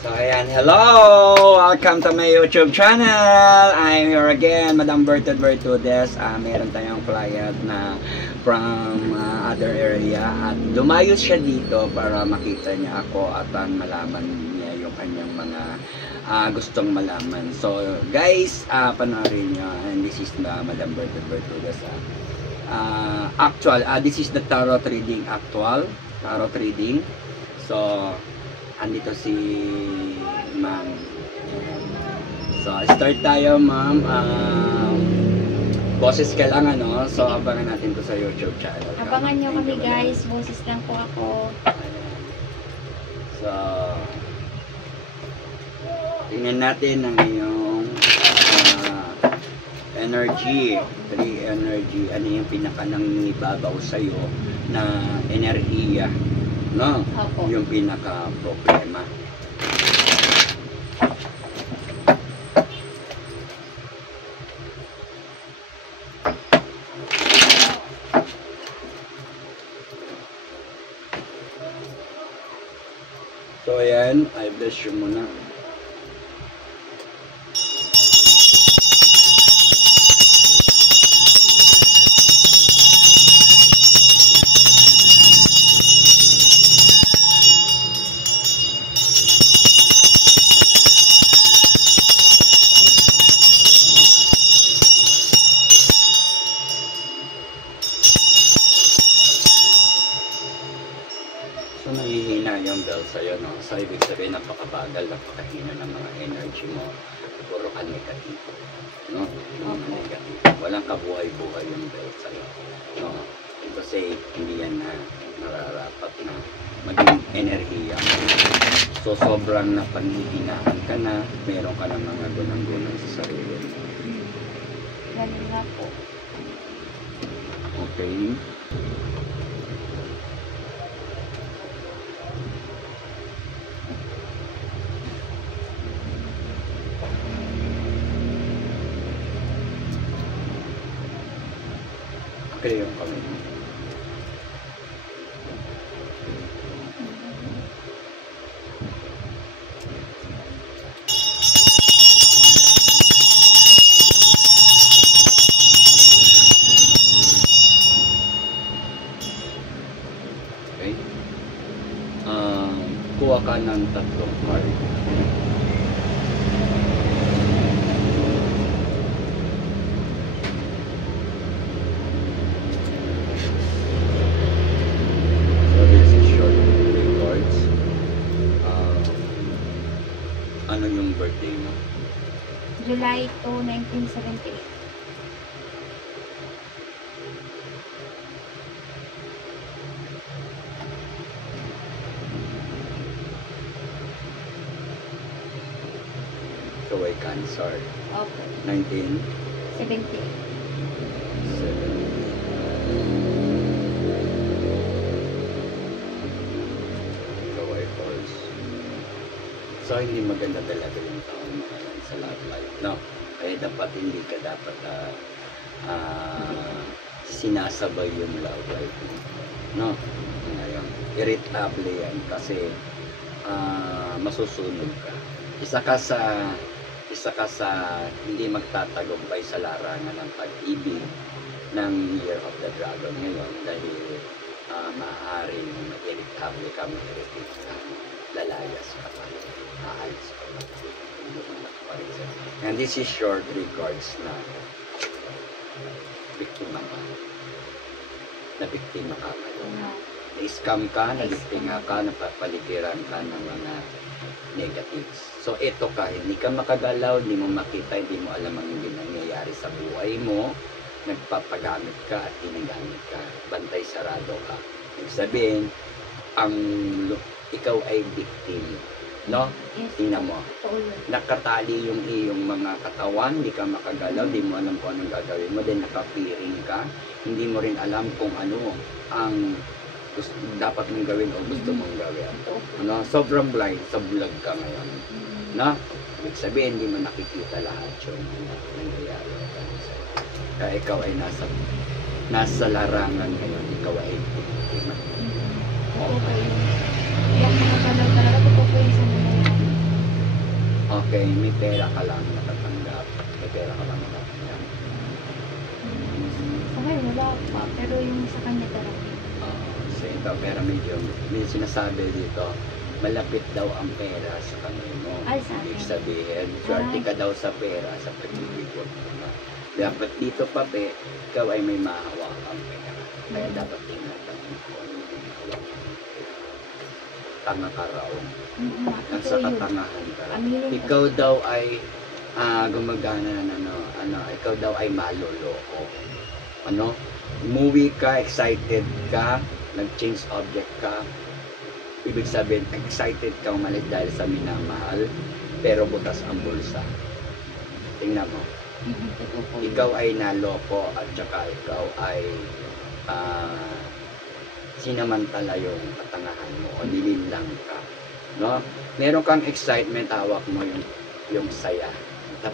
So ayan, hello! Welcome to my YouTube channel! I'm here again, Madam Bertrudes. Meron tayong client na from other area at dumayo siya dito para makita niya ako at malaman niya yung kanyang mga gustong malaman. So guys, panoorin niyo, and this is the Madam Bertrudes. This is the tarot reading, tarot reading. So andito si ma'am. So start tayo, ma'am. Boses ka lang, ano? So abangan natin to sa YouTube channel. Abangan nyo kami, guys. Boses lang po ako. So tingnan natin ang iyong energy, free energy. Ano yung pinaka nangibabaw sa'yo na enerhiya, no? Opo. Yung pinaka problema. So ayan, I bless you muna. So nahihina yung bell sa'yo, no? So ibig sabihin napakabagal, napakahina ng mga energy mo. Puro ka negatibo, no? Mga negatibo. Walang kabuhay-buhay yung bell sa'yo, no? Kasi hindi yan na nararapat na maging enerhiya mo. So sobrang napanhihinaan ka na, meron ka ng mga gunang-gunang sa sarili mo. Ganun nga po. Okay. Okay yung kami. Okay. Kuha ka ng tatlong card. Ano yung birthday mo? July 2, 1978. So ay Cancer. Opo. 1978. 7. So ay Taurus. So hindi maganda talaga yung taon mo sa love life, no? Kaya dapat hindi ka dapat sinasabay yung love life mo, no? Ngayon, irritable yan kasi masusunod ka. Isa ka sa hindi magtatagumpay sa larangan ng pag-ibig ng Year of the Dragon ngayon dahil maaaring irritable ka, ma-irritate ka, lalayas ka pa, aalis ka pa, hindi mo nakaparisan. And this is your regards na biktima ka. Na-biktima ka ngayon. Na-scam ka, na-biktima ka, napapaligiran ka ng mga negatives. So ito ka, hindi ka makagalaw, hindi mo makita, hindi mo alam ang hindi nangyayari sa buhay mo, nagpapagamit ka at ginagamit ka, bantay sarado ka. Ibig sabihin, ikaw ay victim, no? Yes. Tingnan mo, nakatali yung iyong mga katawan, hindi ka makagalaw, hindi mo alam kung anong gagawin mo, then nakapiring ka, hindi mo rin alam kung ano ang dapat mong gawin o gusto mong gawin. No? Sobrang blind, sa bulag ka ngayon. No? Ibig sabihin, hindi mo nakikita lahat yung nangyayari. Kaya ikaw ay nasa larangan ngayon, ikaw ay biktima. Okay. Yung mga talaga, totoo po yung sa nangyayari. Okay, may pera ka lang natatanggap. May pera ka lang natatanggap. Sa ngayon, wala pa. Pero yung sa kanya talaga. So ito, pero medyo, may sinasabi dito, malapit daw ang pera sa kamay mo. Ay, sa Ibig akin. sabihin, swerte ka daw sa pera sa pag-ibig mo. Dapat dito pa, ikaw ay may mahawakang pera. Kaya dapat tingnan mo kung ano yung mahawakang pera. Tanga ka raw. At sa katangahan ka. Aminin ko. Ikaw daw ay gumagana na ikaw daw ay maloloko. Ano? Umuwi ka, excited ka, nag-change object ka. Ibig sabihin, excited ka umalis dahil sa minamahal, pero butas ang bulsa. Tingnan mo. Totoo po. Ikaw ay naloko at saka ikaw ay sinamantala yung katangahan mo o nilinlang ka. No? Meron kang excitement, hawak mo yung saya sa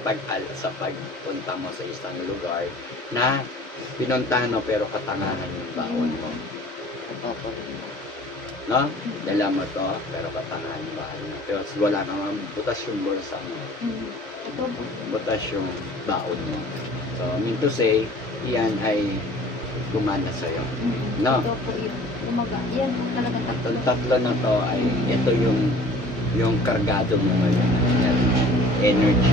pagpunta mo sa isang lugar na pinuntahan mo pero katangahan yung baon mo. Totoo po. No? Dala mo to pero katangahan yung baon mo. Pero wala naman, butas yung bulsa mo. Totoo po. Butas yung baon mo. So, mean to say, yan ay gumana sa'yo. No? Totoo po yun. Umaga. Yan po talaga tatlo. Itong tatlo na to ay ito yung kargado mo ngayon. Yan, energy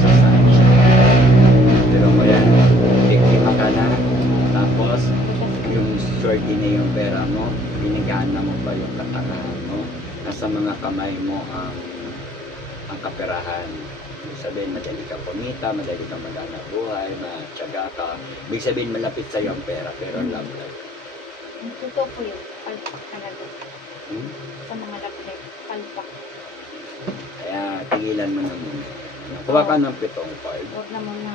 sa sunshine. Pero mo yan, biktima ka na. Tapos, yung swerte na yung pera mo, binigana mo pa yung katangahan mo. Nasa mga kamay mo ang kaperahan. Ibig sabihin, madali ka pumita, madali ka maghanap buhay, matyaga ka. Ibig sabihin, malapit sa'yo ang pera, pero love life. Totoo po yun. Palpak talaga. Hmm? Sa mga laplet. Palpak. Kaya, tigilan mo na muna. Kuha ka ng 7 card. Huwag na muna.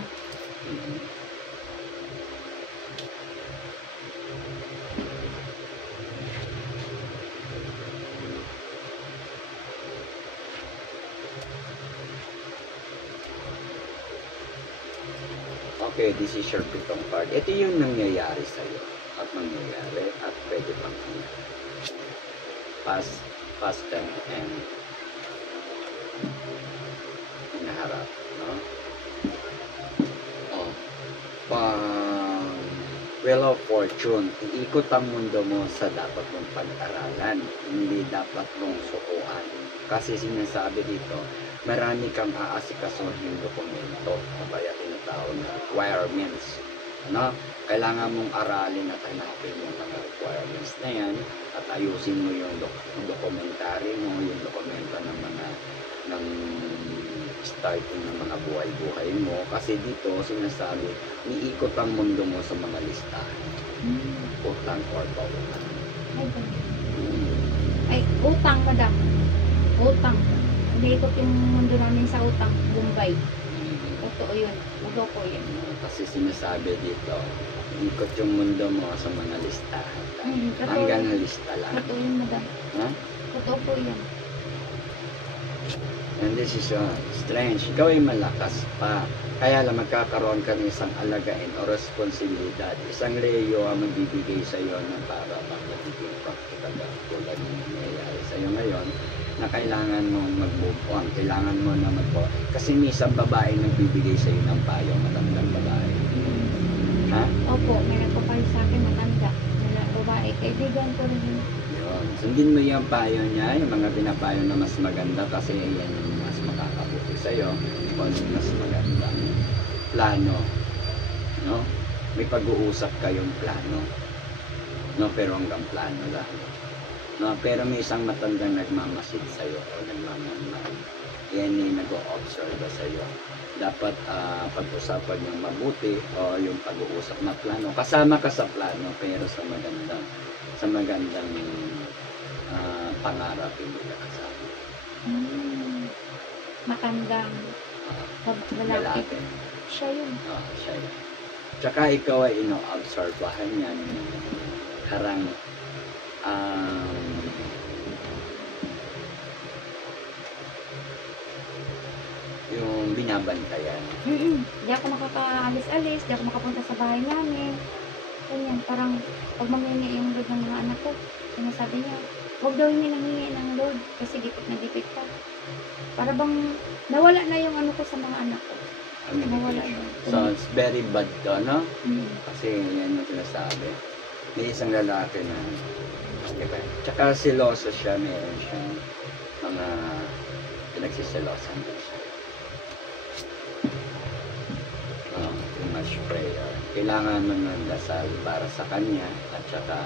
Okay, this is your 7 card. Ito yung nangyayari sa'yo. At mangyayari at pwede pang past time and hinaharap. No? Oh. Wheel of Fortune, iikot ang mundo mo sa dapat mong pag-aralan, hindi dapat mong sukuan. Kasi sinasabi dito, marami kang aasikasuhin dokumento o kaya tinatawag na requirements. Ano? Kailangan mong aralin at hanapin yung mga requirements na yan at ayusin mo yung dokumentary mo, yung dokumento ng starting ng mga buhay-buhay mo. Kasi dito, sinasabi, iikot ang mundo mo sa mga listahan. Utang or pautan. Ay, utang, madam. Utang. Naikot yung mundo namin sa utang. Bombay. Totoo yun. Totoo po yun. Kasi sinasabi dito, ikot yung mundo mo sa mga listahan. Totoo Hanggang yun. lista lang. Totoo yun, madam. Ha? Totoo po yun. And this is strange. Ikaw ay malakas pa. Kaya lang magkakaroon ka ng isang alagain o responsibilidad. Isang leyo ang magbibigay sa iyo ng para magiging practical tulad ng nangyayari sa iyo ngayon na kailangan mo mag-move on. Kailangan mo na mag-on. Kasi may isang babae nagbibigay sa iyo ng payo, matandang babae. Ha? Opo, may nagpapayo sa akin matanda. Wala, babae. Kaibigan ko rin yun. Yun. Sundin mo yung payo niya, yung mga pinapayo na mas maganda kasi yan yung mas makakabuti sa'yo o mas maganda. Plano. No? May pag-uusap kayong plano. No? Pero hanggang plano lang. No? Pero may isang matandang nagmamasid sa'yo o nagmamahal. Yan yung nag-o-observe sa'yo. Dapat pag-usapan yung mabuti o yung pag-uusap na plano. Kasama ka sa plano pero sa magandang pangarap hindi ka kasama. Matandang. Lalaki. Lalaki. Siya yun. Siya yun. Tsaka ikaw ay ino-obserbahan yan. Harang yung binabantayan. Di ako nakakaalis-alis, di ako makapunta sa bahay namin. Ganyan, parang pag manghingi yung load ng mga anak ko, sinasabi niya, huwag daw hindi nanghingi ng load kasi gipit na gipit pa. Para bang nawala na yung ano ko sa mga anak ko. Nawala Communication. na. So, it's very bad to, no? Mm. Kasi yan yung sinasabi. May isang lalaki na, di ba? Tsaka siloso siya, meron siyang mga pinagsisilosan din siya. Too much prayer. Kailangan mo ng dasal para sa kanya at saka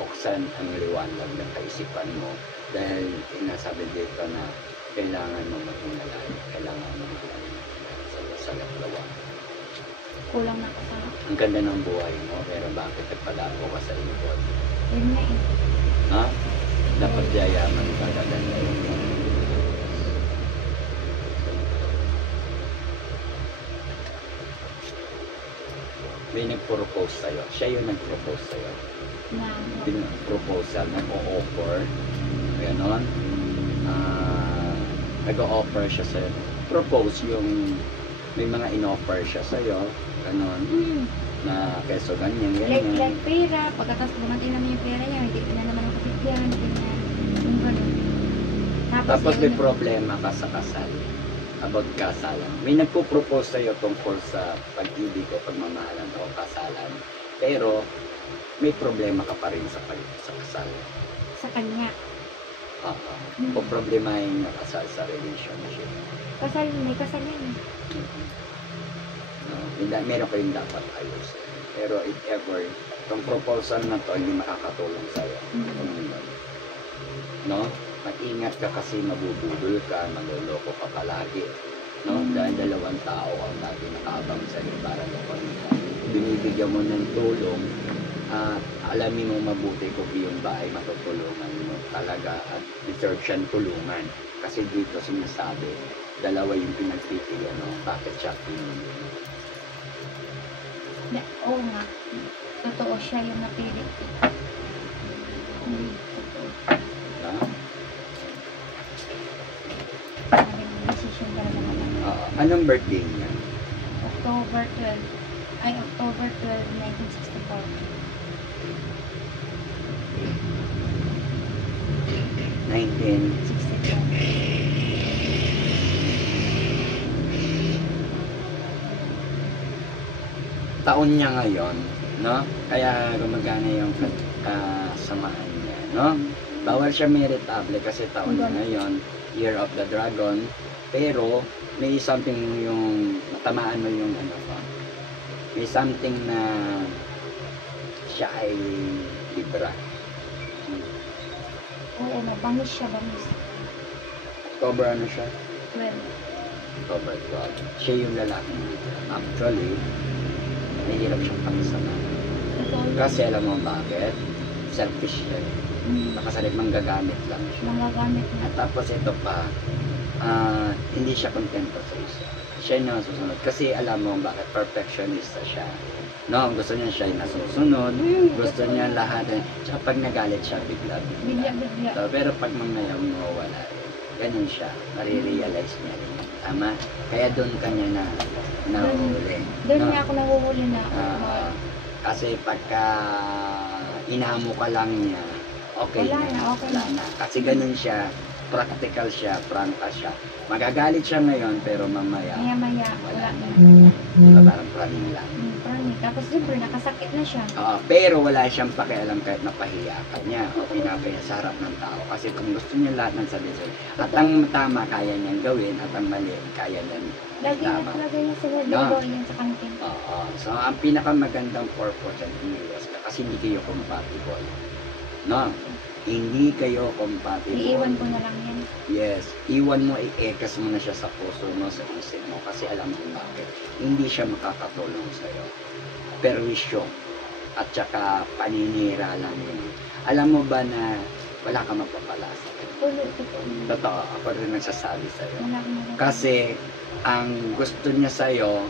buksan ang liwanag ng kaisipan mo dahil inasabi dito na kailangan mo maghinalay, kailangan mo maghinalay sa dasal at lawa. Kulang na ako sa Ang ganda ng buhay mo, pero bakit nagpalabo ka sa ibon? yun nga eh. Ha? Dapat yayaman ka, gaganda yun. May nag-propose sa'yo. Siya yung nag-propose sa'yo. Na, Proposal, nag-o-offer. Ganon. Nag-o-offer siya sa'yo. Propose yung may mga in-offer siya sa'yo. Ganon. Na keso ganyan, ganyan. like pera, pagkatapos dumating naman yung pera niya, hindi na naman ako bigyan, ganyan, yung gano'n. Tapos may yun, problema ka sa kasal. About kasalan. May nagpo-propose sa'yo tungkol sa pag-ibig o pagmamahalan o kasalan. Pero may problema ka pa rin sa kasal. sa kanya. O problemahin yung kasal sa relationship. May kasal yun. Meron kayong dapat ayusin. Pero if ever, itong proposal na to hindi makakatulong sa'yo. No? Mag-ingat ka kasi mabubudol ka, magloloko ka palagi. No? Dahil dalawang tao ang lagi nakaabang sa'yo para lokohin ka. Binibigyan mo ng tulong at alamin mo mabuti kung yung ba ay matutulungan mo talaga at deserve siyang tulungan. Kasi dito sinasabi, dalawa yung pinagpipilian, no? Bakit siya pinili mo? Oo nga. Totoo siya yung napili ko. Totoo. No? Sabi ng decision talaga naman. Anong birthday niya? October 12, 1964. 64. Taon niya ngayon, no? Kaya gumagana yung kasamahan niya, no? Bawal siya meritable kasi taon niya ngayon, Year of the Dragon. Pero may something yung matamaan mo yung ano pa. May something na siya ay Libra. Oo, bangis siya, bangis. October ano siya? 12. October 12. Siya yung lalaki Libra. Actually, mahirap siyang pakisama. Totoo. Kasi alam mo bakit? Selfish siya. Nakasalit manggagamit lang siya. Nangagamit na. At tapos ito pa, hindi siya kontento sa isa. Siya yung nasusunod. Kasi alam mo bakit perfectionista siya. No, gusto niya siya yung nasusunod. Gusto niya lahat. Tsaka pag nagalit siya, bigla-bigla. Bigla-bigla. So, pero pag mamaya mawala, ganun siya. Marirealize niya rin. Tama? Kaya doon kanya na nahuli. Doon No? niya ako nahuhuli na. Kasi pagka inamo ka lang niya, okay Wala na, okay wala na. Kasi ganun siya, practical siya, prangka siya. Magagalit siya ngayon, pero mamaya, Maya-maya, wala na. diba, parang praning lang. Parang, tapos siyempre, nakasakit na siya. Pero wala siyang pakialam kahit napahiya ka niya o pinapahiya sa harap ng tao. Kasi kung gusto niya lahat ng sabi-sabi, at ang tama kaya niyang gawin, at ang mali kaya niyang Lagi na tama. talaga niya sa word. No. Gagawin yan sa kantin. So, ang pinakamagandang purpose ay umiwas ka kasi hindi kayo compatible. No? Hindi kayo compatible. Iiwan ko na lang yan. Yes. Iwan mo, i-ekas mo na siya sa puso mo, sa isip mo. Kasi alam mo bakit. Hindi siya makakatulong sa'yo. Perwisyo. At saka paninira lang yun. Alam mo ba na wala ka magpapala sa kanya? Totoo. Totoo. Ako rin nagsasabi sa'yo. Wala akong magagawa. Kasi ang gusto niya sa'yo,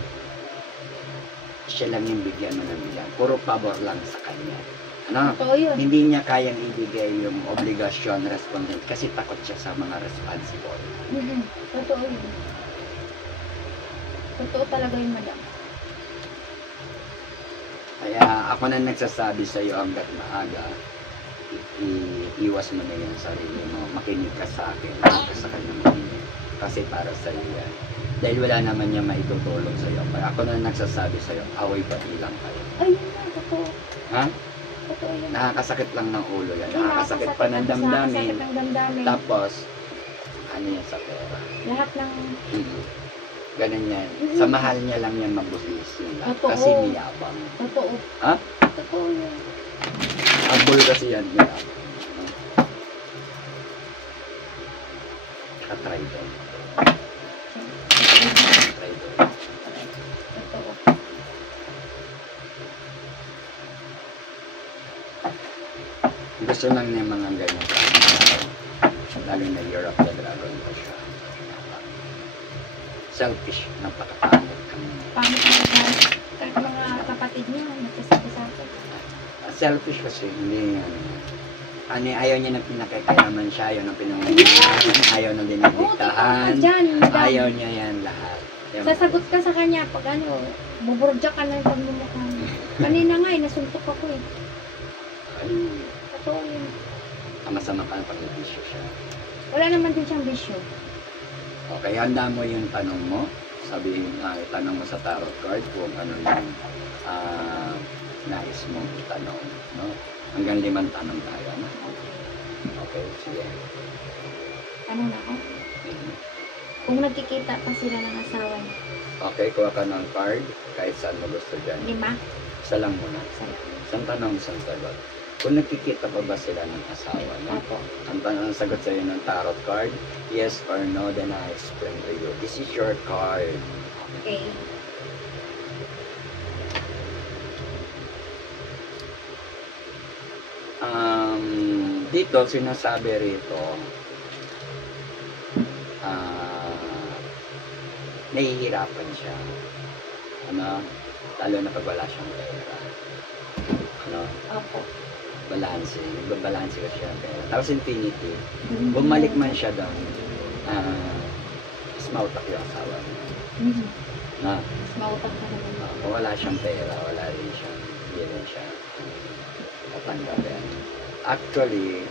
siya lang yung bigyan mo ng bigyan. Puro pabor lang sa kanya. Ano? Totoo yun. Hindi niya kayang ibigay yung obligasyon, respondent, kasi takot siya sa mga responsible. Totoo yun. Totoo talaga yun, madam. Kaya ako na nagsasabi sa iyo hanggat maaga, iwas mo na yung sarili mo, makinig ka sa akin, makinig ka sa kanyang makinig. kasi para sa iyo yan. Dahil wala naman niya maitutulong sa iyo. Ako na nagsasabi sa iyo, away pati lang kayo. Ay, yun na, totoo. Ha? Totoo yun. Nakakasakit lang ng ulo yan. Ay, Nakakasakit pa ng damdamin. Nakakasakit ng damdamin. Tapos, ano yan sa pera? Lahat ng, Ganun yan. Mhm. Sa mahal niya lang yan mabusisi. Totoo. Kasi miyabang. totoo. Ha? Totoo yun. Abol kasi yan. Miyabang. Katry doon. Try doon. Totoo. Gusto lang niya mga ganyan. Lalo na Year of the Dragon pa siya. Selfish. Napakapangit. Pangit na kahit mga kapatid niya, nagsasabi sa akin. Selfish kasi. Hindi yan. Ayaw niya na pinakikalaman siya. Ayaw na pinangungunan. Ayaw na Oo, totoo ka dinadiktahan. dyan, madam. Ayaw niya yan lahat. Yan. Sasagot ka sa kanya pag ano, buburjak ka ng pagmumukha mo. Kanina nga nasuntok ako eh. Ay, Totoo yun. masama ka pag nabisyo siya. Wala naman din siyang bisyo. Okay, handa mo yung tanong mo. Sabihin, tanong mo sa tarot card kung ano yung nais mong itanong. No? Hanggang 5 tanong tayo. No? Okay, sige. Ano na ako? Kung nagkikita pa sila ng asawa niya. Okay, kuha ka ng card kahit saan mo gusto dyan. 5? Isa lang muna. Sorry. Isang tanong, isang sagot. Kung nagkikita pa ba sila ng asawa niya? Opo. Ang sagot sa'yo ng tarot card, yes or no, then I explain to you. This is your card. Okay. Dito, sinasabi rito, nahihirapan siya. Ano? Lalo na pag wala siyang pera. Ano? Opo. Balance. Nagbabalance ka siya. Pera. Tapos infinity. Bumalik man siya doon. Smautak yung asawa niya. Mhm. Na, Mas mautang ka naman. kung wala siyang pera, wala rin siya. Hindi rin siya tatanggapin. Actually,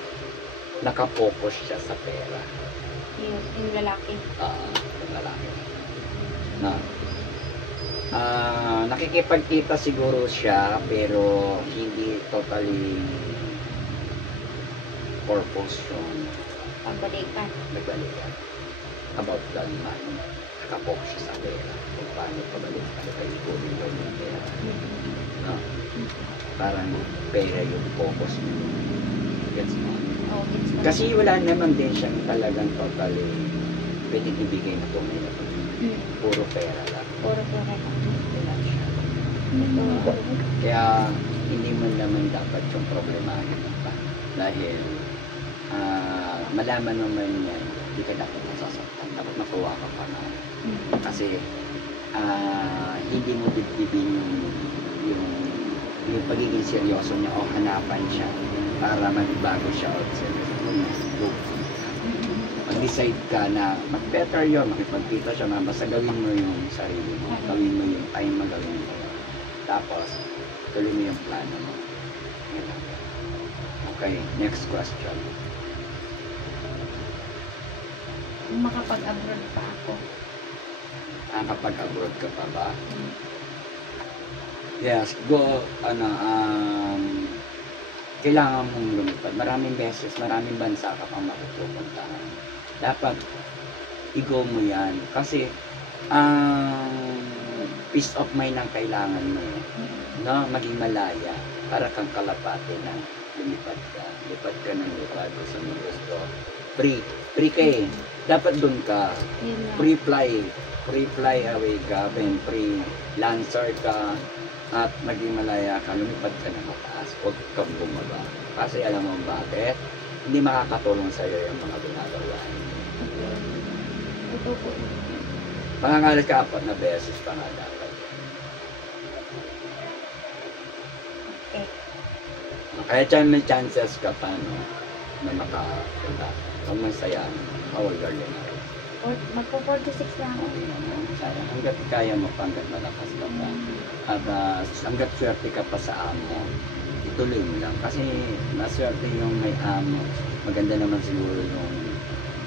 nakapokus siya sa pera. Yung lalaki. Yung lalaki. Na, nakikipagkita siguro siya, pero hindi totally purpose yung Pagbalikan. nagbalikan. About the money. Nakapokus siya sa pera. Kung paano pabalikan, ikunin daw yung pera. No? Parang pera yung focus mo. Gets mo? Oh, gets mo. Kasi wala naman din siyang talagang totally pwedeng ibigay na tunay na tunay. Puro pera lang. Puro pera lang. Wala siya. Kaya hindi mo naman dapat yung problemahin mo pa. Dahil malaman naman yan, hindi ka dapat masasaktan. Dapat makuha ka pa na. Kasi hindi mo dibdibin yung pagiging seryoso niya o hanapan siya para magbago siya o seryoso niya. Mag-decide ka na mag-better yun, makipagkita siya na basta gawin mo yung sarili mo, gawin mo yung time mo, gawin mo yun. Tapos, tuloy mo yung plano mo. Yan lang. Okay, next question. Kung makapag-abroad pa ako. Kapag abroad ka pa ba? Yes, go, kailangan mong lumipad. Maraming beses, maraming bansa ka pang mapupuntahan. Dapat, i-go mo yan. Kasi, peace of mind ang kailangan mo. No? Maging malaya. Para kang kalapate na lumipad ka. Lipad ka ng lipad. Sa mga gusto. Free. Free ka eh. Dapat dun ka. Yun lang. Free fly away ka, then free lancer ka, at maging malaya ka, lumipad ka na mataas, huwag kang bumaba. Kasi alam mo bakit? Hindi makakatulong sa'yo yung mga ginagawa. Ito po. Pangangalit ka 4 na beses pa nga dapat. Okay. Kaya dyan may chances ka pa, no, na makapunta. Kung masaya, how old are you now? Magpo-46 na ako. Sayang, hanggat kaya mo pa, hanggat malakas ka pa. At hanggat swerte ka pa sa amo, ituloy mo lang. Kasi maswerte yung may amo. Maganda naman siguro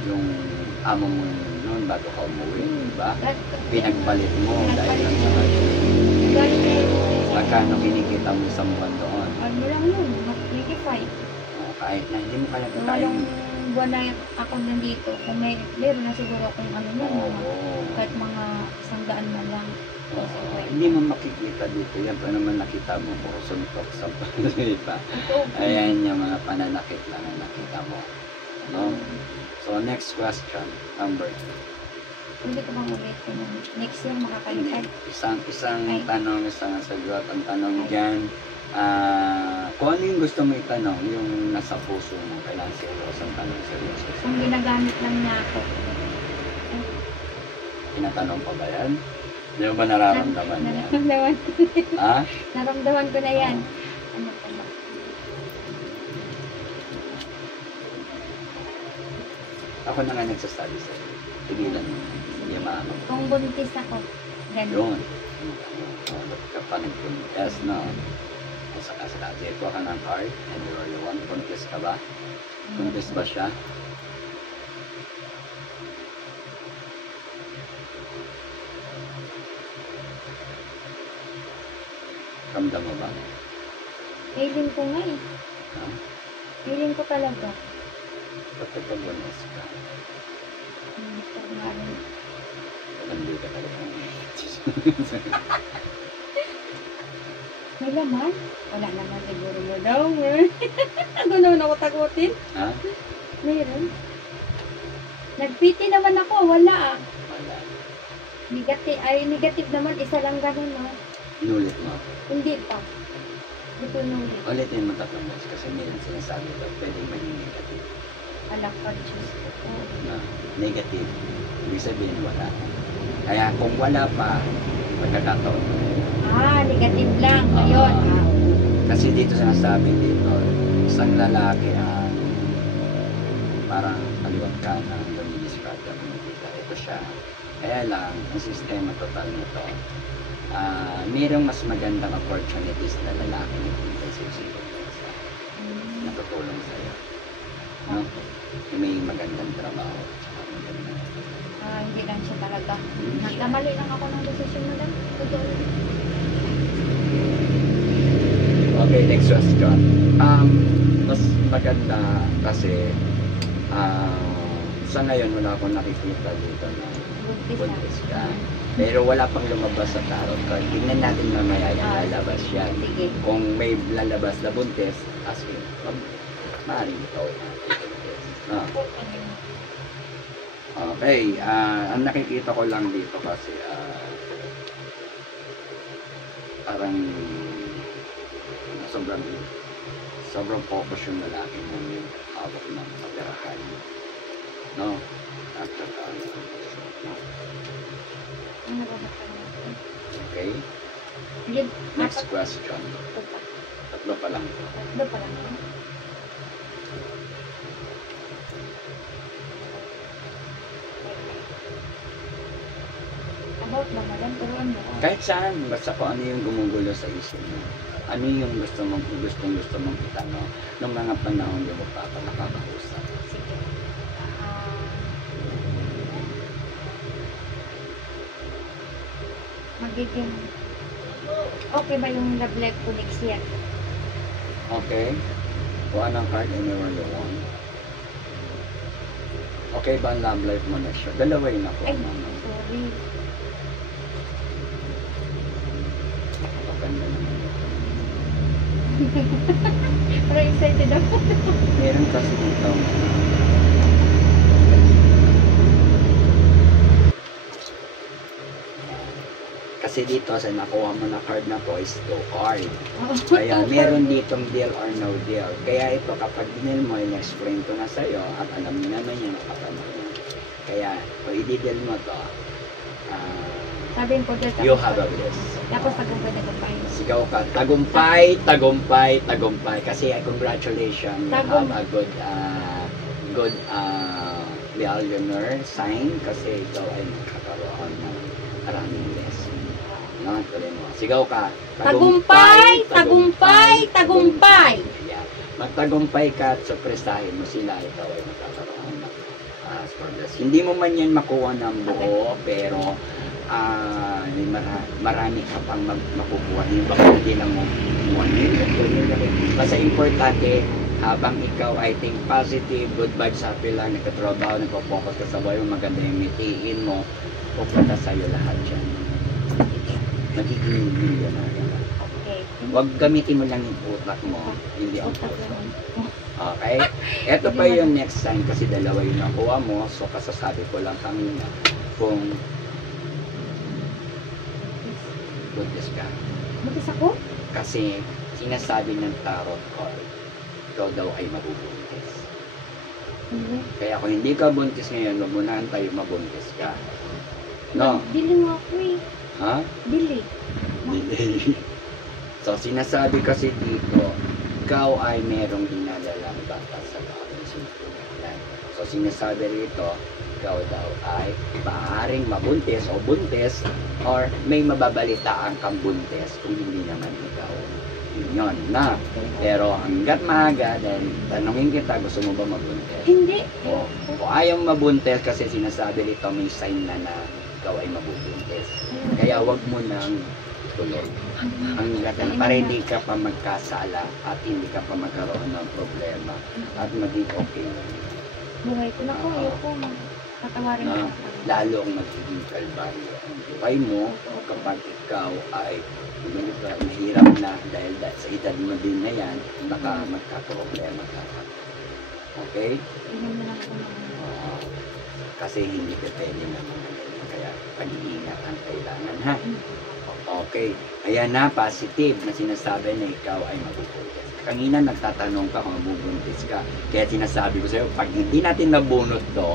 yung amo mo noon, bago ka umuwi, di ba? Gat- Pinagpalit mo dahil Pinagpalit lang mo. sa kanya. Galing na yung Magkano kinikita mo sa buwan doon? ano lang yun, 25. Kahit na hindi mo kaya Kung tayo. walang buwan na ako nandito, kung meron na siguro akong ano na, kahit mga 100 na lang. Hindi mo makikita dito. Yan pa naman nakita mo. Puro suntok sa panalipa. Ito, Ayan yung mga pananakit lang na nakita mo. No? So, next question. Number 2. hindi ko bang ulit ko na next year makakalitan. Isang Ay. tanong, isang sagot. Ang tanong dyan, kung ano yung gusto mo itanong, yung nasa puso mo, kailangan seryoso ang tanong seryoso. Kung ginagamit lang niya ako. Tinatanong pa ba yan? Hindi mo ba nararamdaman yan? Naramdaman ko na yan. Ha? Naramdaman ko na yan. Ano pa ba? Ako na nga nagsasabi sa'yo. Tigilan mo. Hindi maano. Kung buntis ako, ganun. Yun. Ba't ka pa nagpuntas, no? Sa kasi ito ka ng card and you are the one. Puntis ka ba? Puntis ba siya? Ramdam mo ba? Feeling ko nga eh. Ha? Feeling ko talaga. Ba't nagpabunas ka? Hindi ko nga rin. Hindi ka talaga. May laman? Wala naman siguro mo daw. Ako naman ako takutin. Ha? Meron. Nag-PT naman ako. Wala ah. Wala. Negative naman. Isa lang ganun no. Inulit mo. Hindi pa. Hindi ko nulit. Ulitin mo tatlong beses kasi meron sinasabi daw pwedeng maging negative. Alak pa Diyos ko. Na negative. Ibig sabihin wala. Kaya kung wala pa, magkakataon. Negative lang. Ngayon. Kasi dito sinasabi dito, isang lalaki parang kaliwat ka na lumiliscard na pinagkita. Ito siya. Kaya lang, ang sistema total nito, mayroong mas magandang opportunities na lalaki na pinagkita sa natutulong sa'yo. No? May magandang trabaho. Tsaka magandang Hindi lang siya talaga. Nagkamali lang ako ng desisyon mo lang. Totoo. Okay, next question. Mas maganda kasi sa ngayon wala akong nakikita dito na buntis ka. Pero wala pang lumabas sa tarot card. Tingnan natin mamaya yung lalabas yan. Sige. Kung may lalabas na buntis, as in, maaaring ikaw na. Okay, ang nakikita ko lang dito kasi parang sobrang focus yung lalaki ng hawak ng kapirahan. No? After no? Ano ba natin? Okay? Yun. Next question. Ito pa. Tatlo pa lang. Tatlo pa lang yun. About ba madam? Turuan mo ko. Kahit saan, basta kung ano yung gumugulo sa isip mo. Ano yung gusto mong itanong nung mga panahon yung mo pa nakakausap. Sige. Magiging okay ba yung love life ko next year? Okay? Kuha ng card anywhere you want. Okay ba ang love life mo next year? Dalawa yun ako. Ay, sorry. Maganda naman. Parang excited ako. Meron kasi dito. Kasi dito sa nakuha mo na card na to is 2 card. Kaya meron ditong deal or no deal. Kaya ito kapag dinil mo, in-explain ko na sa'yo at alam mo naman yung nakatanong. Kaya kung i-deal mo to, Sabihin ko dyan. you have a bliss. Tapos tagumpay na tayo. Sigaw ka, tagumpay, tagumpay, tagumpay. Kasi congratulations, you have a good billionaire sign kasi ikaw ay nakakaroon ng maraming blessing. No, tuloy mo. Sigaw ka, Tagumpay, tagumpay, tagumpay. Yeah. Magtagumpay ka at surpresahin mo sila, ikaw ay magkakaroon ng Cordes. Hindi mo man yan makuha ng buo, pero marami ka pang makukuha. Yung baka hindi lang mo makukuha yun. Basta importante, habang ikaw ay think positive, good vibes, happy lang, nagkatrabaho, nagpo-focus ka sa buhay mo, maganda yung mitiin mo, pupunta sa'yo lahat yan. Magiging millionaire ka. Okay. Huwag gamitin mo lang yung utak mo, hindi ang Utak puso. lang. Okay? Ito pa yung next sign kasi dalawa yung nakuha mo. So, kasasabi ko lang kanina kung buntis ka. Buntis ako? Kasi sinasabi ng tarot card, ikaw daw ay mabubuntis. Hindi. Kaya kung hindi ka buntis ngayon, mamunahan tayo mabuntis ka. No? Dili mo ako eh. Ha? Dili. Hindi. So, sinasabi kasi dito, ikaw ay merong dinadalang bata sa bagong simpulan. So, sinasabi rito, ikaw daw ay maaaring mabuntis o buntis or may mababalitaan kang buntis kung hindi naman ikaw. Yun na. Pero hanggat maaga, dahil tanongin kita, gusto mo ba mabuntis? Hindi. O, kung ayaw mabuntis kasi sinasabi rito may sign na ikaw ay mabubuntis. Kaya wag mo nang tuloy. Hanggat para hindi ka pa magkasala at hindi ka pa magkaroon ng problema at maging okay na. Buhay ko na ko. Ayoko. Tatawarin Na ko. lalo ang magiging kalbaryo ang buhay mo kapag ikaw ay mahirap na dahil sa edad mo din na yan, baka magkakaproblema ka. Okay? Inom na lang ako ng Kasi hindi ka pwede na mga ganyan. Kaya pag-iingat ang kailangan, ha? Okay. Ayan na, positive na sinasabi na ikaw ay mabubuntis. Kanina nagtatanong ka kung mabubuntis ka. Kaya sinasabi ko sa'yo, pag hindi natin nabunot to,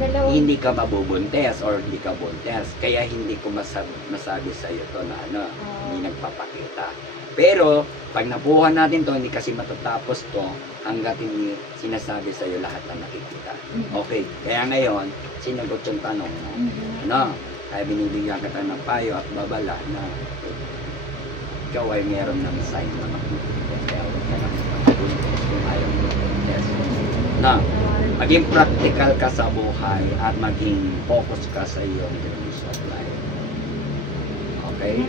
dalawa. hindi ka mabubuntis or hindi ka buntis. Kaya hindi ko masabi sa'yo to na hindi nagpapakita. Pero, pag nabuhan natin to, hindi kasi matatapos to hanggat hindi sinasabi sa'yo lahat na nakikita. Okay, kaya ngayon, sinagot yung tanong mo. Ano? Kaya binibigyan kita ng payo at babala na ikaw ay meron ng sign na makikita. Kaya huwag ka lang magbuntis kung ayaw mo buntis. Na, maging practical ka sa buhay at maging focus ka sa iyong dreams of life. Okay?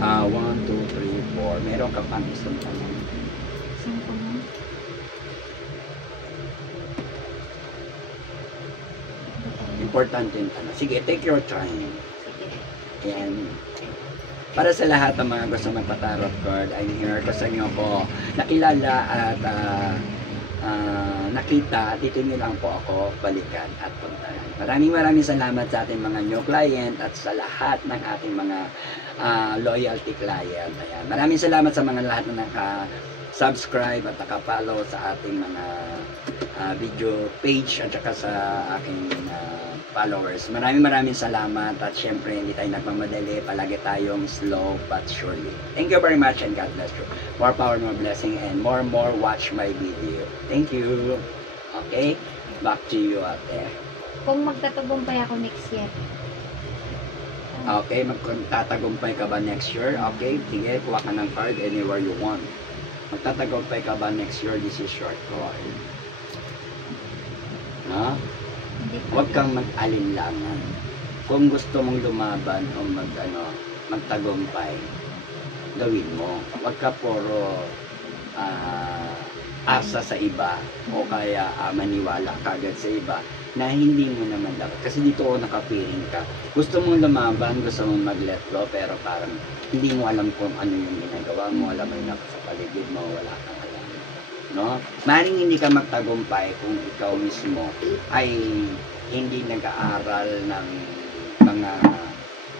1, 2, 3, 4. Meron ka pang isang tanong. Saan ko na? Importante yung tanong. Sige, take your time. Sige. And para sa lahat ng mga gusto magpa-tarot card, I'm here kasi nyo ko nakilala at nakita, dito nyo lang po ako balikan at puntahan. Maraming salamat sa ating mga new client at sa lahat ng ating mga loyalty client. Ayan. Maraming salamat sa mga lahat na naka-subscribe at naka-follow sa ating mga video page at saka sa aking followers. Maraming salamat at syempre hindi tayo nagmamadali, palagi tayong slow but surely. Thank you very much and God bless you. More power, more blessing and more watch my video. Thank you. Okay? Back to you ate. Kung magtatagumpay ako next year. Okay, magtatagumpay ka ba next year? Okay, sige, kuha ka ng card anywhere you want. Magtatagumpay ka ba next year? This is short card. No? Huwag kang mag-alinlangan. Kung gusto mong lumaban o magtagumpay, gawin mo. Huwag ka puro asa sa iba o kaya maniwala kagad sa iba na hindi mo naman dapat. Kasi dito nakapiling ka. Gusto mong lumaban, gusto mong mag-let go, pero parang hindi mo alam kung ano yung ginagawa mo, alam mo yung nasa paligid mo, wala kang alam. No? Maring hindi ka magtagumpay kung ikaw mismo ay hindi nag-aaral ng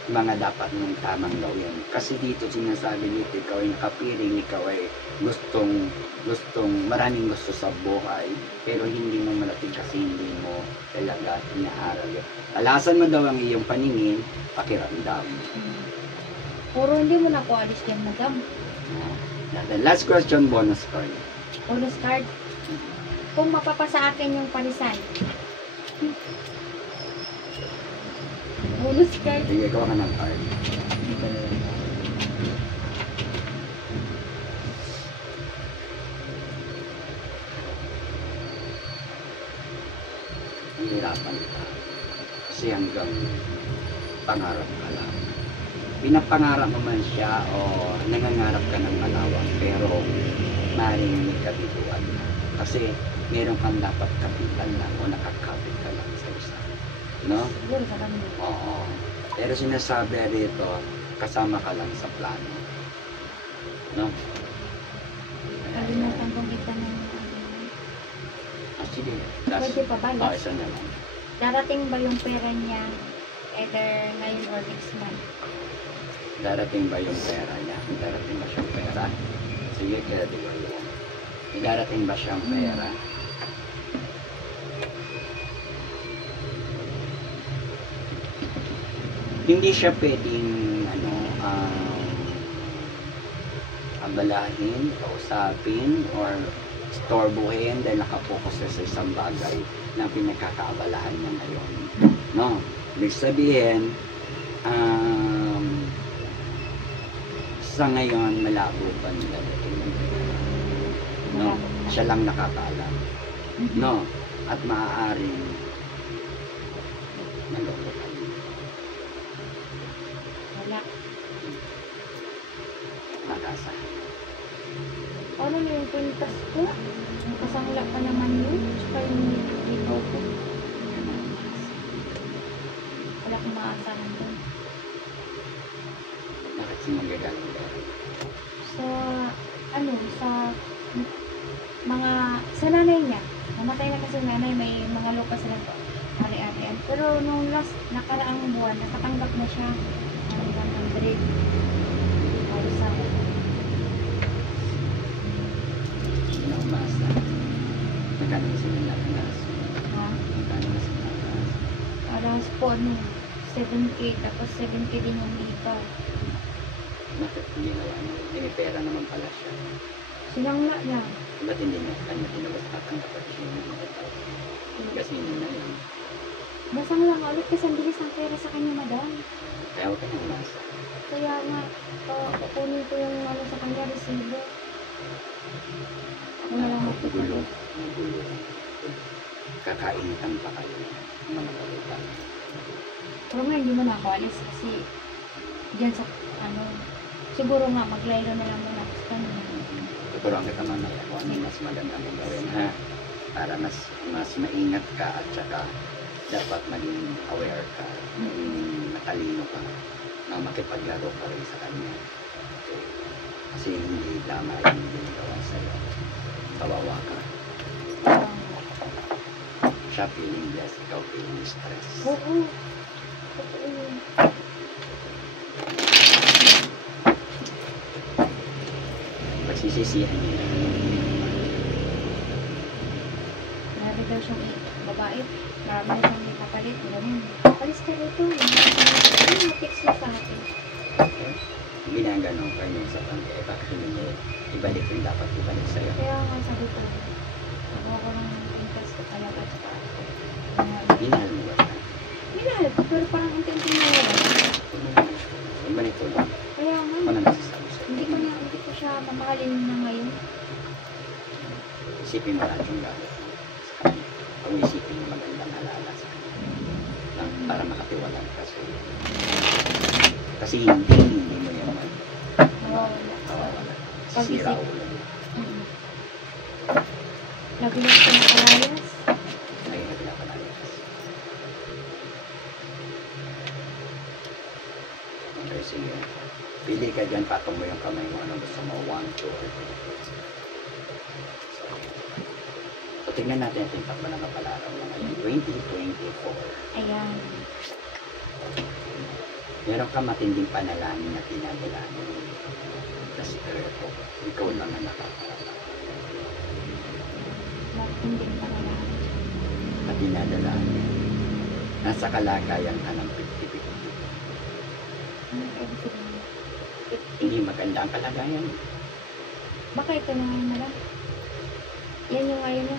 mga dapat mong tamang gawin. Kasi dito sinasabi nito, ikaw ay nakapiring, ikaw ay maraming gusto sa buhay, pero hindi mo malating kasi hindi mo talaga inaaral yun. Alasan mo daw ang iyong paningin, pakiramdam. Puro hindi mo na ko alis yan, madam. The last question, bonus card. Bonus card. Kung mapapasa akin yung palisan. Bonus card. Sige, gawa ka ng card. Ang hirap. mahirapan ka. Kasi hanggang pangarap ka lang. Pinapangarap mo man siya o nangangarap ka ng malawak, pero maaaring may kabiguan na. Kasi meron kang dapat kapitan lang o nakakapit ka lang sa isa. No? Siguro sa kanila. Oo. Pero sinasabi rito, kasama ka lang sa plano. No? Kalimutan kong kita ng Sige. pwede pa ba? Oh, isa na lang. Darating ba yung pera niya either ngayon or next month? Darating ba yung pera niya? Darating ba siyang pera? Sige, kaya di ba yun? Darating ba siyang pera? Hindi siya pwedeng abalahin, kausapin, or storbohin dahil nakapokus siya sa isang bagay na pinagkakaabalahan niya ngayon. No? Ibig sabihin, sa ngayon, malabo pa nila. No? Siya lang nakakaalam. No? At maaaring nalulukan. Wala. Makasa. Ano na yung pintas ko? Yung kasangla pa naman yun. Tsaka yung ikaw ko. Wala akong maasahan doon. Bakit si magagaling ba? Sa, sa mga, sa nanay niya. Namatay na kasi yung nanay, may mga lupa sila ari-arian. Pero nung last, nakaraang buwan, nakatanggap na siya ng 100,000. Umasa. Magkano na sila nakanas? Ha? Magkano na sila nakanas? Alas po, 7K, tapos 7K din yung ikaw. Bakit hindi na ano? Pinipera naman pala siya. Sinangla niya. Ba't hindi na kanya tinabas tatanggap siya yung mga tao? Kasi yun na yun. Nasangla nga ulit kasi ang bilis ang pera sa kanya, madam. Kaya huwag ka na umasa. Kaya nga, kukunin ko yung sa kanya, resibo. Ako na lang Magulo. Magulo. Kakainitan pa kayo. Mga kalutan. Pero nga, hindi mo na ako alis kasi dyan sa, siguro nga, maglaylo na lang muna ako sa kanya. Tuturuan kita mamaya kung ano mas maganda mong gawin, ha? Para mas maingat ka at saka dapat maging aware ka, maging matalino ka, na makipaglaro ka rin sa kanya. Okay. Kasi hindi tama yung ginagawa sa'yo. Kawawa ka. Siya feeling blessed, ikaw feeling stress. Oo. Totoo yun. Pagsisisihan niya. Marami daw siyang babae. Marami daw siyang ikapalit. Ganun. Alis ka rito. Text na sa akin. Okay? Hindi na ganun kayo sa pangkaya. Bakit hindi niya ibalik yung dapat ibalik sa'yo? Kaya nga sabi ko, ako ng interest ko talaga. Tsaka, Minahal mo ba siya? minahal ko, pero parang unti-unti na wala. Ibalik ko lang. Kaya nga, Ano nasasabi sa'yo? hindi ko siya mamahalin na ngayon. Isipin mo lahat yung galit mo sa kanya. Kung isipin mo magandang alala sa kanya. Lang, para makatiwala ka sa'yo. Kasi hindi mo yan Nawawala. mawawala. Pag-isip. Sisira ulo mo. Lagi lang ko nakalayas. Lagi na pinapalayas. Okay, sige. Pili ka dyan, patong mo yung kamay mo. Ano gusto mo? 1, 2, or 3. So, tingnan natin yung takbo ng kapalaran mo ngayon. 2024. Ayan. Meron ka matinding panalangin na tinadalangin. Kasi ko, ikaw lang ang nakakarapat. Hindi pa na lang. Na tinadalangin. Nasa kalagayan ka ng 50-50. Ano ibig sabihin? Hindi maganda ang kalagayan. Baka ito na ngayon na lang. Yan yung ngayon na.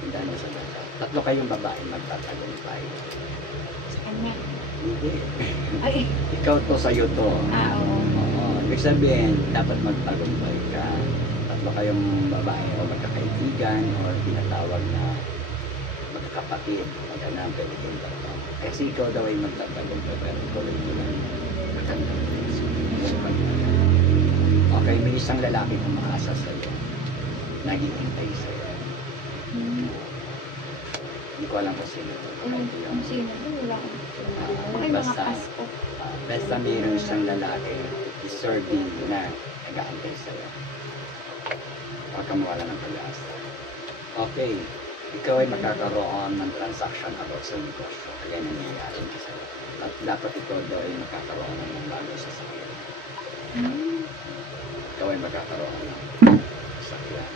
Hindi na sa bata. Tatlo kayong babae magtatagumpay. Sa kanya. Hindi. Ay, Ikaw to, sa'yo to. oo. Oo. Ibig sabihin, dapat magtagumpay ka. Tatlo kayong babae o magkakaibigan o tinatawag na magkakaibigan. kapatid, magandang pwede din tatlong. Kasi ikaw daw ay magtatanong ka, pero ikaw ay walang magandang puso. Okay, may isang lalaki na umaasa sa'yo, naghihintay sa'yo. Hindi ko alam kung sino to. Kung sino to, wala akong okay, mga Basta, Pasko. basta mayroon siyang lalaki deserving na nag-aantay sa'yo. Huwag kang mawala ng pag-asa. Okay, ikaw ay magkakaroon ng transaction about sa negosyo. Kaya nangyayari na sa'yo. At dapat ikaw daw ay magkakaroon ng bago sa sakyan. Ikaw ay magkakaroon ng sakyan.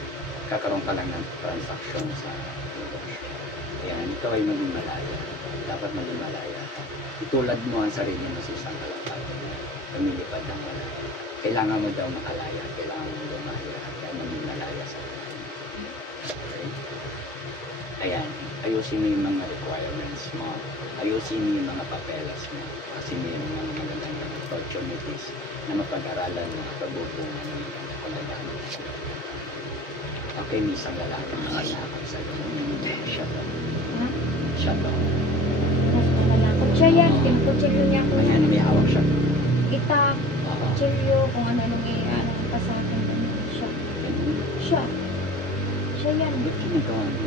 Kakaroon ka lang ng transaction sa negosyo. Ayan, ikaw ay maging malaya. Dapat maging malaya. Itulad mo ang sarili mo sa isang kalapag. Lumilipad ng malaya. Kailangan mo daw makalaya. Kailangan mo lumaya. Kaya maging malaya sa buhay. Okay? Ayan, ayusin mo yung mga requirements mo. Ayusin mo yung mga papelas mo. Kasi may mga magandang opportunities na mapag-aralan mo at pagbubunan ng mga pagandang. Okay, may isang lalaki na malakad sa ganun. Shut up. Shut up. Siya yan, kutsilyo niya ko. Ayan, may hawak siya. Itak, kutsilyo, kung ano-anong pasakin siya. Siya. Siya yan. Ba't ginagawa mo?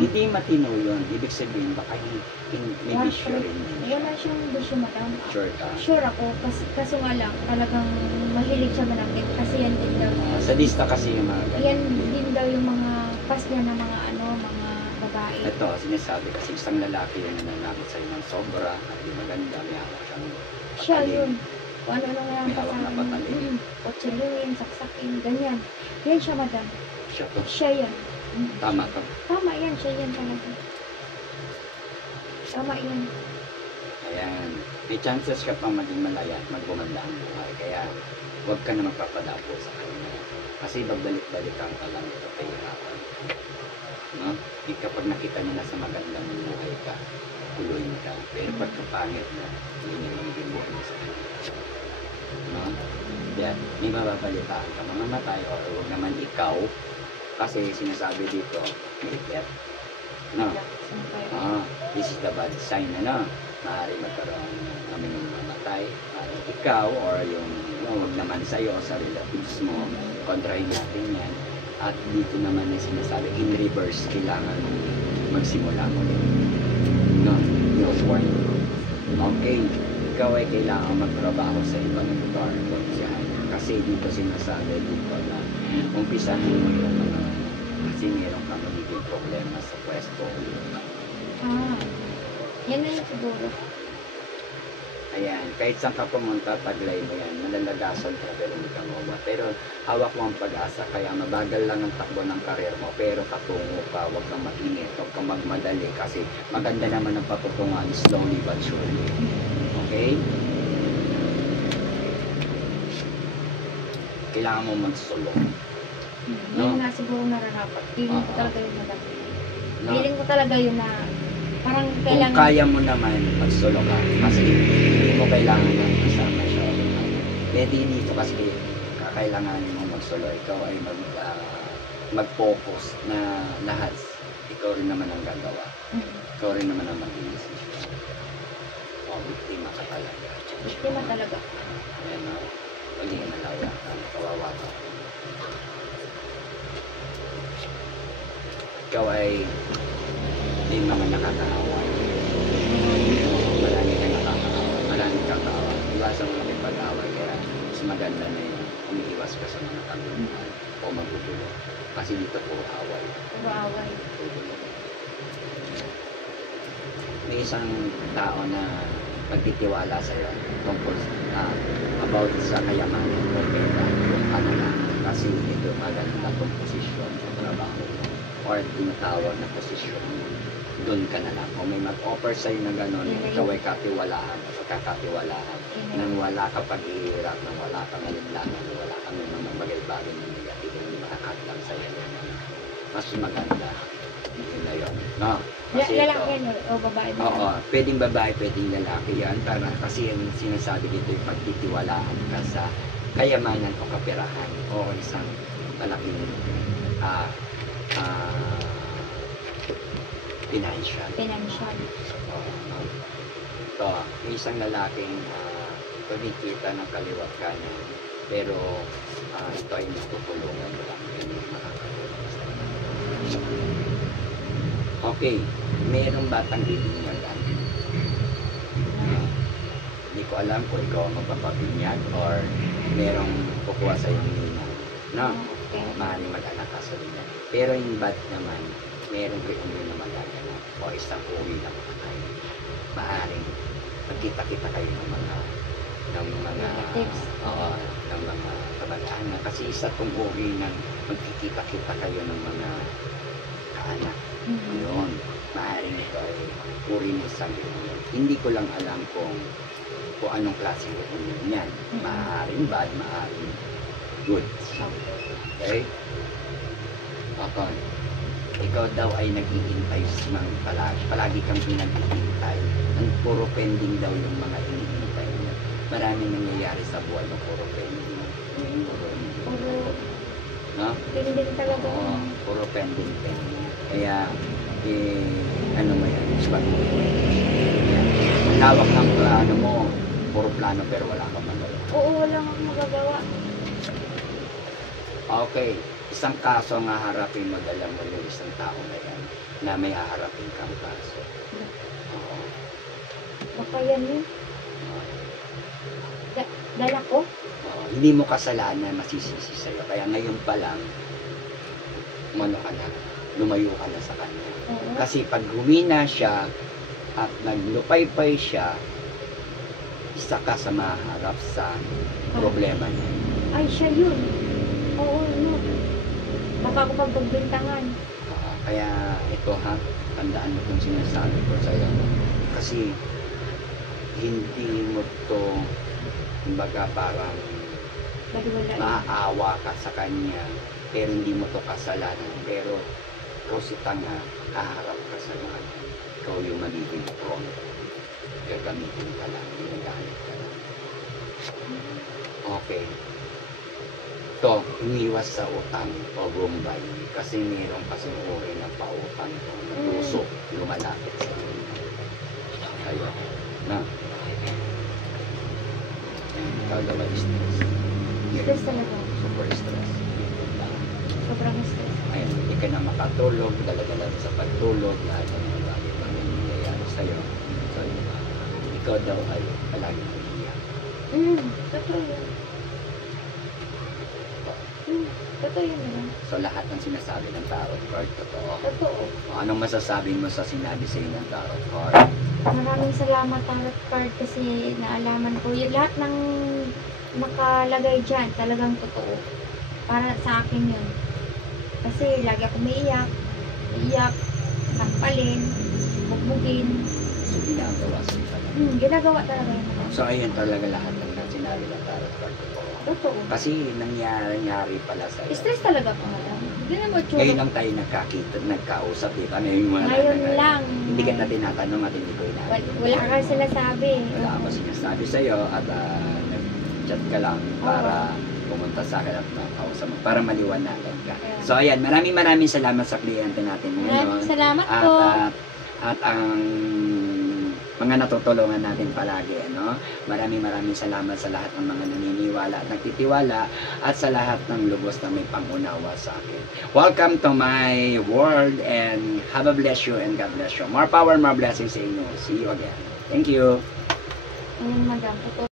Hindi matino yun. Ibig sabihin, baka may bisyo rin. Wala siyang bisyo, madam. Sure ka? Sure ako, kaso nga lang, talagang mahilig siya manakit. Kasi yan din daw. Sadista kasi yung mga ganyan. Yan din daw yung mga pas niya na mga mga babae. Ito, sinasabi kasi isang lalaki yung nananakit sa'yo ng sobra at yung maganda, may hawak siyang Siya patalim. yun. Kung ano nga May hawak na patalim. Kutsilyoin, saksakin, ganyan. Yan siya, madam. Siya to. Siya yan. Tama to. Tama yan, siya yan talaga. Tama yan. Ayan. May chances ka pa maging malaya at magbumanda ang buhay. Kaya huwag ka na magpapadapo sa kanya. Kasi babalik-balikan ka lang ito kahirapan. No? Kapag nakita niya na sa magandang buhay ka, tuloy mo ka. Pero pagkapangit na, hindi niya magiging buhay mo sa kanya. No? Kaya, may mababalitaan ka mamamatay o huwag naman ikaw kasi sinasabi dito, may death. No? This is the bad sign na no? Maaari magkaroon namin ng mamatay. Ikaw or yung huwag naman sa'yo o sa relatives mo, kontrahin natin yan. At dito naman ay sinasabi, in reverse, kailangan magsimula mo rin. No? Yung point. Okay, ikaw ay kailangan magtrabaho sa ibang lugar. Kasi dito sinasabi dito na umpisahan mo yung mga kasi meron kang magiging problema sa pwesto. Yan na yun siguro. Ayan, kahit saan ka pumunta, taglay mo yan. Malalagasan ka pero hindi ka mawa. Pero hawak mo ang pag-asa, kaya mabagal lang ang takbo ng karir mo. Pero katungo ka, huwag kang mainit, huwag kang magmadali. Kasi maganda naman ang patutungan, slowly but surely. Okay? Kailangan mo magsulong. Yan na siguro nararapat. Feeling ko talaga yun na No? Feeling ko talaga yun na parang Kung kailangan. kaya mo naman, magsulong ka. Kasi hindi mo kailangan ng kasama siya. Pwede dito kasi kakailanganin mo magsulo. Ikaw ay mag-focus na lahat. Ikaw rin naman ang gagawa. Ikaw rin naman ang mag-iisip. O, biktima ka talaga. Biktima talaga. Ayan o. Hindi ka malaya ka. Kawawa ka. Ikaw ay hindi naman nakakaawa. Marami kang nakakaawa. Marami kang kaawa. Iwasan mo lang pag-away. Kaya mas maganda na yun. Umiiwas ka sa mga kaguluhan o magugulo. Kasi dito po away. Kawaaway. May isang tao na magtitiwala sa iyo tungkol about sa kayamanan o pera yung kanalangan. Kasi ito maganda itong posisyon sa trabaho or tinatawag na posisyon. Doon ka na lang. Kung may mag-offer sa'yo na gano'n, ikaw ay katiwalaan, pagkakatiwalaan, nang wala ka pag-iirap, nang wala ka malimlangan, nang wala ka may mga bagay-bagay na negatibo, hindi makakatlang sa'yo. Mas maganda. Yun na yun. No? Kasi Lalaki yan o babae? Oo, pwedeng babae, pwedeng lalaki yan. Para, kasi yung sinasabi dito yung pagtitiwalaan ka sa kayamanan o kaperahan o isang malaking financial. financial. Ito, isang lalaking kumikita ng kaliwat kanan, pero ito ay natutulungan mo lang. Hindi makakatulong sa inyo. Okay, merong batang bibinyagan. Hindi ko alam kung ikaw ang magpapabinyag or merong kukuha sa iyong ninang. No? Okay. Maaaring mag-anak ka sa binyan. Pero yung bad naman, merong reunion na magaganap o isang uwi na makakain. Maaaring magkita-kita kayo ng mga Relatives. oo, ng mga kabag-anak. Kasi isa kong uri ng magkikita-kita kayo ng mga kaanak. Yun. Maaaring ito ay uri ng isang reunion. Hindi ko lang alam kung anong klase reunion yan. Maaaring bad, maaaring good. Okay? Okay. Ikaw daw ay nag-iintay ng palagi kang pinag-iintay. Ang puro pending daw yung mga iniintay niya. Maraming nangyayari sa buhay na puro pending. Puro, no? Pending talaga. Oo, puro pending. Kaya, ano mo yan? Ang lawak ng plano mo, puro plano pero wala kang magawa. Oo, wala akong magagawa. Okay, isang kaso ang haharapin mo, dala mo yung isang tao na yan na may haharapin kang kaso. Oo. Baka yan yun. Dala ko? Oo. Hindi mo kasalanan masisisi sa'yo. Kaya ngayon pa lang, umano ka na, lumayo ka na sa kanya. Oo. Kasi pag humina siya at naglupay-pay siya, isa ka sa maharap sa problema niya. Ay, siya yun. Oo, no. Baka ako pagbintangan. Kaya ito ha, tandaan mo itong sinasabi ko sa'yo. Kasi hindi mo to, kumbaga parang Baliwala. maaawa ka sa kanya, pero hindi mo to kasalanan. Pero ikaw si tanga, haharap ka sa mga. Ikaw yung magiging prone. Gagamitin ka lang, ginagamit ka lang. Okay. Ito, umiwas sa utang o rumbay. Kasi mayroong kasing uri ng pautang na puso lumalapit sa inyo. Kaya, na. Ikaw daw ay stress. Stress talaga. Super stress. Sobrang stress. Ayun, hindi ka na makatulog, dala-dala sa pagtulog, lahat ng mga bagay nangyayari sa'yo. So, ikaw daw ay palaging umiiyak. Totoo yun. Totoo yun naman. So, lahat ng sinasabi ng tarot card, totoo. Totoo. Anong masasabi mo sa sinabi sa ng tarot card? Maraming salamat Tarot Card kasi naalaman ko yung lahat ng nakalagay dyan talagang totoo. Para sa akin yun. Kasi lagi ako iiyak, sampalin, bugbugin. So, ginagawa sa iba. Ginagawa talaga yun. So, ayun talaga lahat ng sinabi ng tarot card, totoo. Totoo. Kasi nangyari pala sa'yo. Stress talaga po madam. Hindi na mo Ngayon lang tayo nagkausap, di ba? Ngayon lang. Hindi ka na tinatanong at hindi ko inaano. Wala ka sinasabi. Wala ako sinasabi sa'yo at nag-chat ka lang para pumunta sa akin at makausap mo, para maliwanagan ka. So ayan, maraming salamat sa kliyente natin ngayon. Maraming salamat po. At ang mga natutulungan natin palagi, ano? Maraming salamat sa lahat ng mga naniniwala at nagtitiwala at sa lahat ng lubos na may pangunawa sa akin. Welcome to my world and have a bless you and God bless you. More power, more blessings sa inyo. See you again. Thank you. Ayun madam. Totoo.